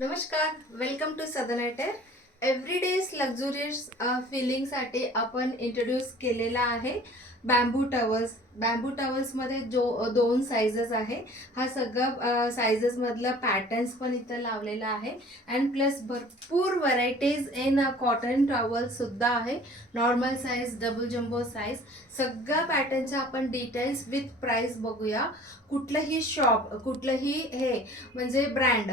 नमस्कार, welcome to सदन अटेर. एव्हरीडेज लक्झुरियस फिलिंगसाठी आपण इंट्रोड्यूस केलेला आहे बॅम्बू टॉवल्स. बॅम्बू टॉवल्समध्ये दोन साइजेस आहे. हा सगळं साइजेसमधलं पॅटर्न्स पण इथं लावलेला आहे अँड प्लस भरपूर व्हरायटीज इन कॉटन टॉवल्ससुद्धा आहे. Normal size, double jumbo size, सगळ्या पॅटर्नच्या आपण डिटेल्स विथ प्राईस बघूया. कुठलंही शॉप, कुठलंही हे म्हणजे ब्रँड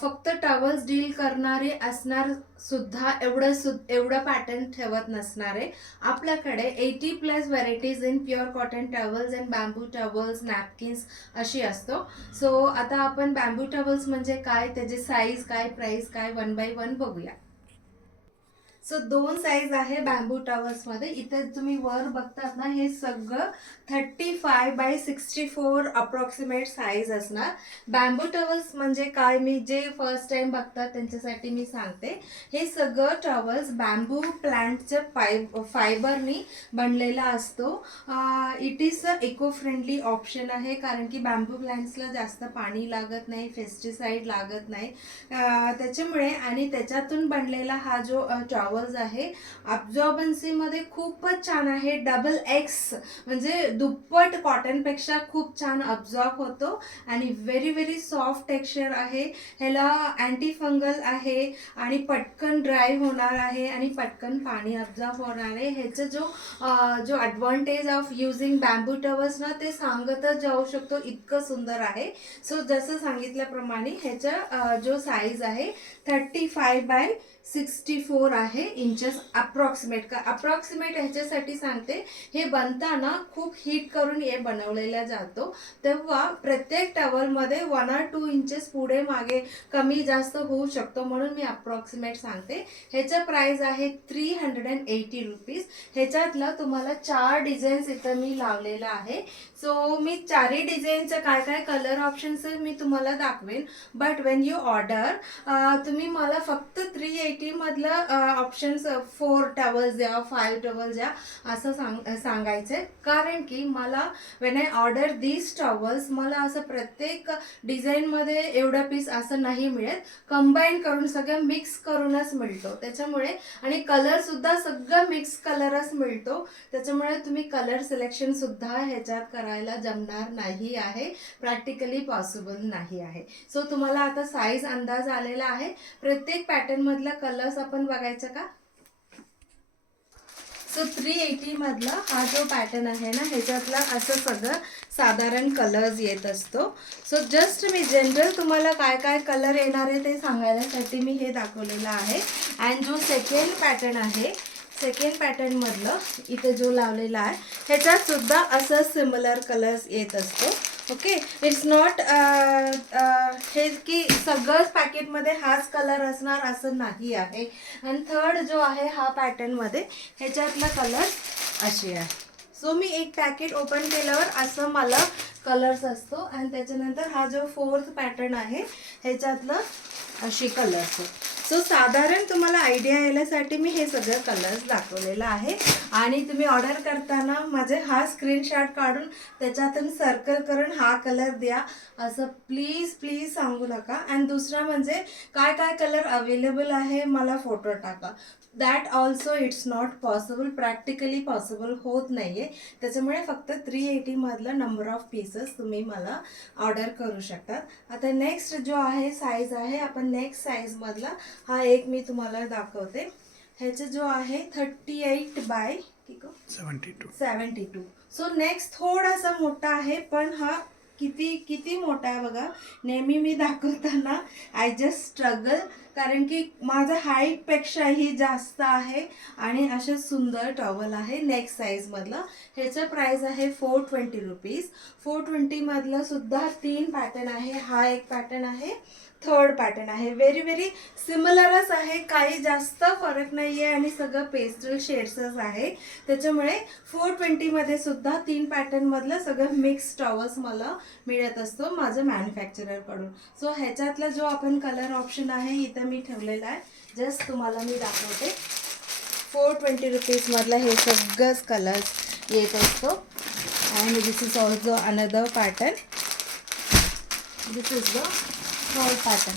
फक्त टॉवल्स डील करणारे असणार सुद्धा एवढं पॅटर्न ठेवत नसणार आहे. आपल्याकडे 80+ varieties in pure cotton towels and bamboo towels, napkins अशी असतो. सो आता आपण बॅम्बू टॉवल्स म्हणजे काय, त्याची साईज काय, प्राइस काय, 1 बाय 1 बघूया. सो दोन साईज आहे बॅम्बू टॉवल्समध्ये. इथे तुम्ही वर बघतात ना, हे सगळं 35x64 अप्रॉक्सिमेट साईज असणार. बॅम्बू टॉवल्स म्हणजे काय, मी जे फर्स्ट टाइम बघतात त्यांच्यासाठी मी सांगते. हे सगळं टॉवल्स बॅम्बू प्लांटच्या फायबरनी बनलेला असतो. It is a eco friendly option आहे, कारण की बॅम्बू प्लांट्सला जास्त पाणी लागत नाही, पेस्टिसाइड लागत नाही. त्याच्यामुळे आणि त्याच्यातून बनलेला हा जो टॉवल्स आहे ॲब्झॉर्बन्सीमध्ये खूपच छान आहे. डबल एक्स म्हणजे दुप्पट कॉटनपेक्षा खूप छान अब्झॉर्ब होतो आणि व्हेरी सॉफ्ट टेक्स्चर आहे. ह्याला अँटी फंगल आहे आणि पटकन ड्राय होणार आहे आणि पटकन पाणी अब्झॉर्ब होणार आहे. ह्याचं जो advantage of using bamboo towels ना, ते सांगतच जाऊ शकतो, इतकं सुंदर आहे. सो जसं सांगितल्याप्रमाणे ह्याचा जो साईज आहे 35x64 आहे इंचेस अप्रॉक्सिमेट. का अप्रॉक्सिमेट ह्याच्यासाठी सांगते, हे बनताना खूप हीट करून हे बनवलेला जातो, तेव्हा प्रत्येक टॉवलमध्ये 1 or 2 इंचेस पुढे मागे कमी जास्त होऊ शकतो, म्हणून मी अप्रॉक्सिमेट सांगते. ह्याचं प्राइस आहे 380 रुपीज. ह्याच्यातलं तुम्हाला 4 डिझाईन्स इथं मी लावलेला आहे. सो मी 4ही डिझाईनचं काय काय कलर ऑप्शन्स मी तुम्हाला दाखवेन. बट वेन यू ऑर्डर तुम्ही मला फक्त 380 मधलं ऑप्शन्स 4 टॉवल्स द्या, 5 टॉवल्स द्या असं सांगायचं. कारण की मला when I order these towels, मला असं प्रत्येक डिझाईनमध्ये एवढा पीस असं नाही मिळत, कंबाईन करून सगळं मिक्स करूनच मिळतो. त्याच्यामुळे आणि कलरसुद्धा सगळं मिक्स कलरच मिळतो. त्याच्यामुळे तुम्ही कलर सिलेक्शन सुद्धा ह्याच्यात करायला जमणार नाही आहे, प्रॅक्टिकली पॉसिबल नाही आहे. सो तुम्हाला आता साईज अंदाज आलेला आहे. प्रत्येक पॅटर्न मधला कलर्स आपण बघायचा का. सो 380 मधला हा जो पॅटर्न आहे ना, ह्याच्यातला असं सगळं साधारण कलर्स येत असतो. सो जस्ट मी जनरल तुम्हाला काय काय कलर येणार आहे ते सांगायसाठी मी हे दाखवलेलं आहे. अँड जो सेकंड पॅटर्न आहे, सेकंड पॅटर्न मधलं इथे जो लावलेला आहे, ह्याच्यात सुद्धा असं सिमिलर कलर्स येत असतो. ओके, इट्स नॉट हे की सगळंच पॅकेटमध्ये हाच कलर असणार असं नाही आहे. आणि थर्ड जो आहे हा पॅटर्नमध्ये, ह्याच्यातला कलर असे आहे. सो मी एक पॅकेट ओपन केल्यावर असं मला कलर्स असतो आणि त्याच्यानंतर हा जो फोर्थ पॅटर्न आहे ह्याच्यातलं अशी कलर्स आहे. सो साधारण तुम्हाला आयडिया येण्यासाठी मी हे सगळं कलर्स दाखवलेलं आहे. आणि तुम्ही ऑर्डर करताना माझे हा स्क्रीनशॉट काढून त्याच्यातून सर्कल करून हा कलर द्या असं प्लीज सांगू नका. आणि दुसरा म्हणजे काय काय कलर अवेलेबल आहे मला फोटो टाका. That also it's not possible, practically possible होत नाही आहे. त्याच्यामुळे फक्त 380 मधलं नंबर ऑफ पीसेस तुम्ही मला ऑर्डर करू शकतात. आता नेक्स्ट जो आहे साईज आहे, आपण नेक्स्ट साईजमधला हा एक मी तुम्हाला दाखवते. ह्याचं जो आहे 38x72. सो नेक्स्ट थोडासा मोठा आहे, पण हा किती मोठा आहे बघा. नेहमी मी दाखवताना आय जस्ट स्ट्रगल, कारण की माझं हाईटपेक्षाही जास्त आहे आणि असे सुंदर टॉवल आहे नेक्स्ट साईजमधलं. ह्याचं प्राईस आहे 420 रुपीज. 420 मधलं सुद्धा 3 पॅटर्न आहे. हा एक पॅटर्न आहे, थर्ड पॅटर्न आहे. व्हेरी सिमिलरच आहे, काही जास्त फरक नाही आहे आणि सगळं पेस्टल शेड्सच आहे. त्याच्यामुळे 420 मध्ये सुद्धा 3 पॅटर्न मधलं सगळं मिक्स टॉवल्स मला मिळत असतो माझं मॅन्युफॅक्चररकडून. सो ह्याच्यातला जो आपण कलर ऑप्शन आहे इथं मी ठेवलेला आहे, जस्ट तुम्हाला मी दाखवते. 420 रुपीज मधला हे सगळंच कलर्स येत असतो. And this is also another pattern. This is the third pattern.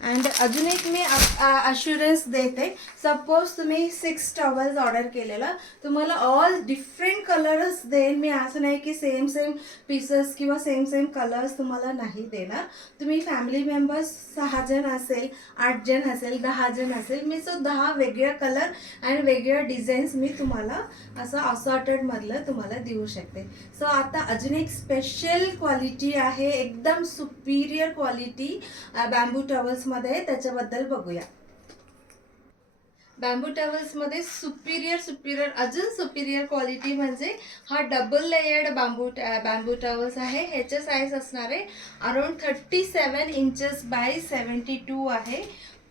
And अजून एक मी अश्युरन्स देते. सपोज तुम्ही 6 टॉवेल्स ऑर्डर केलेला, तुम्हाला ऑल डिफरंट कलर्स देईन मी. असं नाही की सेम सेम पीसेस किंवा सेम सेम कलर्स तुम्हाला नाही देणार. तुम्ही फॅमिली मेंबर्स 6 जण असेल, 8 जण असेल, 10 जण असेल, मी 10 वेगळ्या कलर आणि वेगळ्या डिझाईन्स मी तुम्हाला असं असॉर्टेडमधलं तुम्हाला देऊ शकते. सो आता अजून एक स्पेशल क्वालिटी आहे, एकदम सुपिरियर क्वालिटी बॅम्बू टॉवेल्समध्ये, त्याच्याबद्दल बघूया. बॅम्बू टॉवेल्समध्ये सुपिरियर अजून सुपिरियर क्वालिटी म्हणजे हा डबल लेयर्ड बॅम्बू टॉवेल्स आहे. ह्याचे साईज असणार आहे अराउंड 37 इंचेस बाय 72 आहे.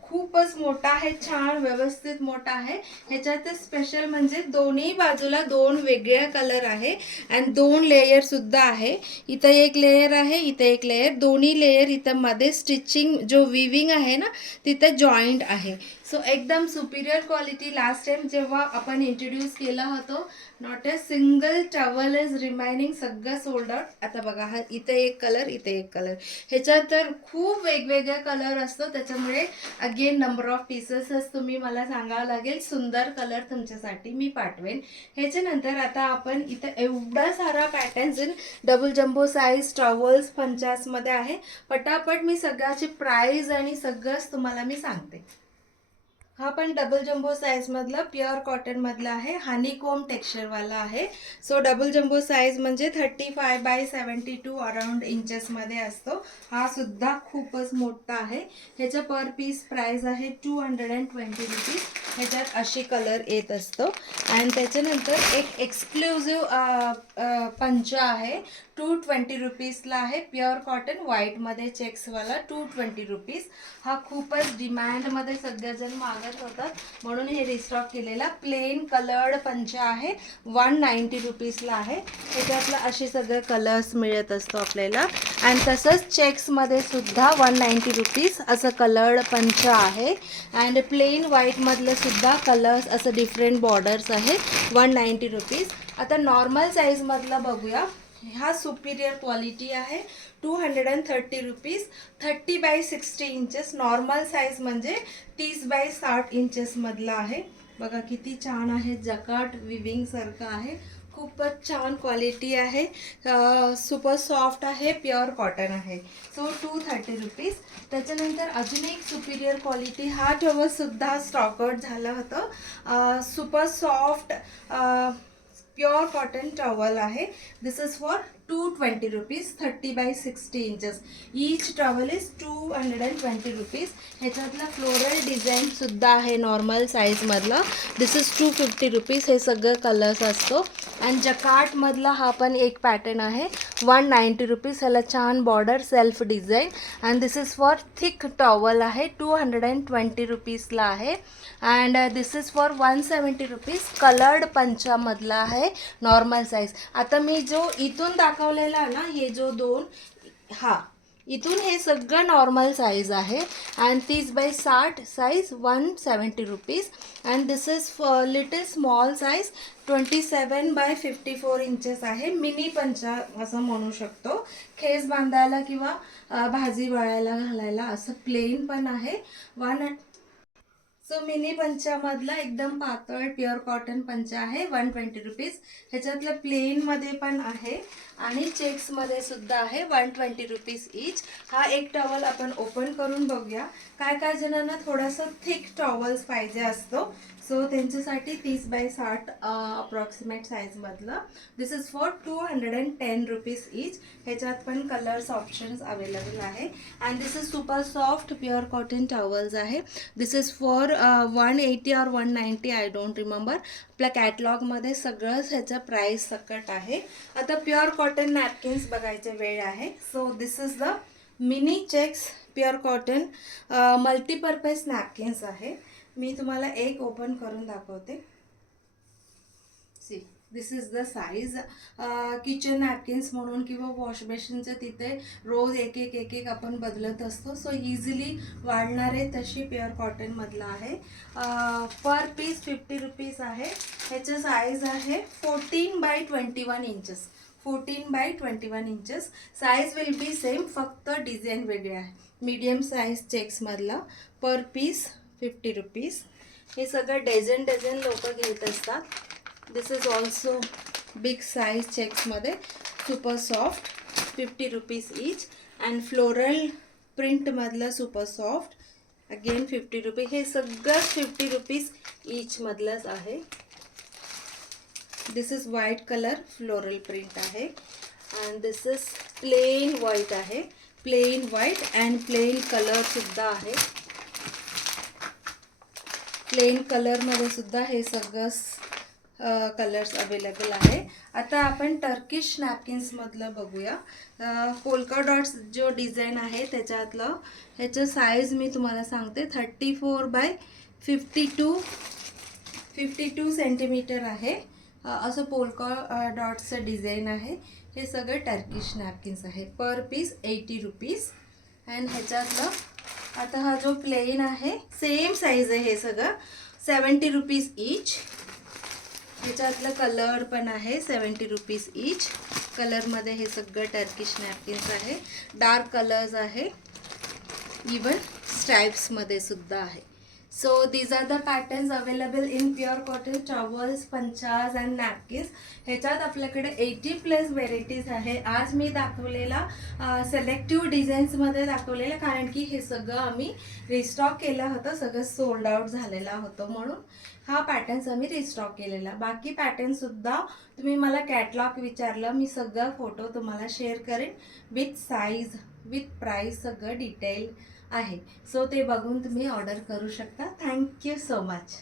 खूपच मोठा आहे, छान व्यवस्थित मोठा आहे. ह्याच्यात स्पेशल म्हणजे दोन्ही बाजूला 2 वेगळ्या कलर आहे आणि 2 लेयर सुद्धा आहे. इथं एक लेयर आहे, इथं एक लेयर, दोन्ही लेयर इथं मध्ये स्टिचिंग जो विविंग आहे ना तिथं जॉईंट आहे. सो एकदम सुपिरियर क्वालिटी. लास्ट टाइम जेव्हा आपण इंट्रोड्यूस केला होतो, not a single towel is remaining, सगळं सोल्ड आउट. आता बघा, हा इथे एक कलर, इथे एक कलर. ह्याच्यात तर खूप वेगवेगळे कलर असतो, त्याच्यामुळे अगेन नंबर ऑफ पीसेसच तुम्ही मला सांगावं लागेल. सुंदर कलर तुमच्यासाठी मी पाठवेन. ह्याच्यानंतर आता आपण इथं एवढा सारा patterns in double jumbo size towels 50 मध्ये आहे. पटापट मी सगळ्याची प्राइस आणि सगळंच तुम्हाला मी सांगते. हा पण डबल जम्बो साईज मधला प्युअर कॉटन मधला आहे, हनीकोम टेक्स्चर वाला आहे. सो डबल जम्बो साईज म्हणजे 35 बाय 72 अराउंड इंचेस मध्ये असतो. हा सुद्धा खूपच मोठा आहे. ह्याचा पर पीस प्राइस आहे 220 रुपीज. ह्याच्यात अशी कलर येत असतो. आणि त्याच्यानंतर एक एक्सक्लुझिव्ह पंचा आहे, 220 रुपीजला आहे. प्युअर कॉटन व्हाईटमध्ये चेक्सवाला 220 रुपीज. हा खूपच डिमांडमध्ये सगळेजण मागत होतात, म्हणून हे रिस्टॉक केलेला. प्लेन कलर्ड पंचा आहे, 190 रुपीजला आहे. त्याच्यातला असे सगळे कलर्स मिळत असतो आपल्याला. आणि तसंच चेक्समध्ये सुद्धा 190 रुपीज असं कलर्ड पंचा आहे. अँड प्लेन व्हाईटमधलं सुद्धा कलर्स असं डिफरंट बॉर्डर्स आहे, 190 रुपीज. आता नॉर्मल साईजमधला बघूया. हा सुपिरियर क्वालिटी आहे, 230 rupees. 30 by 60 inches normal size म्हणजे 30 बाय 60 इंचेस मधला आहे. बघा किती छान आहे, जकाट विविंग सारखं आहे. खूपच छान क्वालिटी आहे, सुपर सॉफ्ट आहे, प्युअर कॉटन आहे. So 230 rupees. त्याच्यानंतर अजून एक सुपिरियर क्वालिटी, हा टॉवेल सुद्धा स्टॉक आउट झालं होतं. Super soft pure cotton towel आहे. This is for 220 rupees, 30 by 60 inches. Each towel is 220 rupees. ह्याच्यातला फ्लोरल डिझाईन सुद्धा आहे नॉर्मल साईजमधला. This is 250 rupees. हे सगळं कलर्स असतो. आणि जकाटमधला हा पण एक पॅटर्न आहे, 190 रुपीज. ह्याला छान border, self design. And this is for thick towel आहे, 220 रुपीजला आहे. And this is for 170 rupees. Coloured पंचामधला आहे, नॉर्मल साईज. आता मी जो इथून दाखवलेला ना, हे जो 2, हा इथून हे सगळं नॉर्मल साईज आहे. And 30 by 60 size 170 rupees. And this is little small size 27 by 54 inches आहे. मिनी पंचा असं म्हणू शकतो. खेस बांधायला किंवा भाजी वळायला घालायला असं प्लेन पण आहे. सो मिनी पंचामधला एकदम पातळ प्युअर कॉटन पंचा आहे, 120 रुपीज. ह्याच्यातलं प्लेनमध्ये पण आहे आणि चेक्समध्ये सुद्धा आहे, 120 रुपीज ईच. हा एक टॉवेल आपण ओपन करून बघूया. काय काय जणांना थोडंसं थिक टॉवेल्स पाहिजे असतो, सो त्यांच्यासाठी 30 बाय 60 अप्रॉक्सिमेट साईजमधलं. This is for 210 rupees each. ह्याच्यात पण कलर्स ऑप्शन्स अवेलेबल आहे. And this is super soft pure cotton towels आहे. दिस इज फॉर 180 और 190, आय डोंट रिमेंबर. आपल्या कॅटलॉगमध्ये सगळंच ह्याचं प्राईस सकट आहे. आता प्युअर कॉटन नॅपकिन्स बघायचे वेळ आहे. So this is the mini checks pure cotton multipurpose napkins आहे. मी तुम्हाला एक ओपन करून दाखवते. See, this is the size. Kitchen napkins म्हणून किंवा वॉश बेसिनचं तिथे रोज एक एक आपण बदलत असतो, सो इझिली वाढणारे तशी प्युअर कॉटनमधला आहे. पर पीस 50 रुपीज आहे. ह्याचं साईज आहे 14 by 21 inches. 14x21 inches. Size will be same, फक्त डिझाईन वेगळे आहे. मीडियम साईज चेक्समधला, पर पीस 50 रुपीज. हे सगळं डझन लोक घेत असतात. This is also big size चेक्समध्ये, super soft, 50 rupees each. And floral प्रिंटमधलं सुपर सॉफ्ट, अगेन 50 रुपीज. हे सगळं 50 रुपीज ईचमधलंच आहे. This is white colour floral print आहे. And this is plain white आहे. प्लेन व्हाईट अँड प्लेन कलरसुद्धा आहे. प्लेन कलरमध्ये सुद्धा हे सगळं कलर्स अवेलेबल आहे. आता आपण टर्किश नॅपकिन्समधलं बघूया. पोल्का डॉट्स जो डिझाईन आहे त्याच्यातलं, ह्याचं साईज मी तुम्हाला सांगते, 34x52 सेंटीमीटर आहे. असं पोल्का डॉट्सचं डिझाईन आहे. हे सगळे टर्किश नॅपकिन्स आहे. पर पीस 80 रुपीज. अँड ह्याच्यातलं आता हा जो प्लेन आहे, सेम साईज आहे हे सगळं, 70 रुपीज ईच. ह्याच्यातलं कलर पण आहे, 70 रुपीज ईच. कलरमध्ये हे सगळं टर्किश नॅपकिन्स आहे. डार्क कलर्स आहे, इवन स्ट्राइप्समध्ये सुद्धा आहे. So these are the patterns available in pure cotton towels, पंचाज अँड नॅपकिन्स. ह्याच्यात आपल्याकडे 80+ व्हेरायटीज आहे. आज मी दाखवलेला सिलेक्टिव्ह डिझाईन्समध्ये दाखवलेलं, कारण की हे सगळं आम्ही रिस्टॉक केलं होतं, सगळं सोल्ड आउट झालेलं होतं, म्हणून हा पॅटर्न्स आम्ही रिस्टॉक केलेला. बाकी पॅटर्नसुद्धा तुम्ही मला कॅटलॉग विचारलं, मी सगळं फोटो तुम्हाला शेअर करेन विथ साईज, विथ प्राईस, सगळं डिटेल आहे. सो ते बघून तुम्ही ऑर्डर करू शकता. Thank you so much.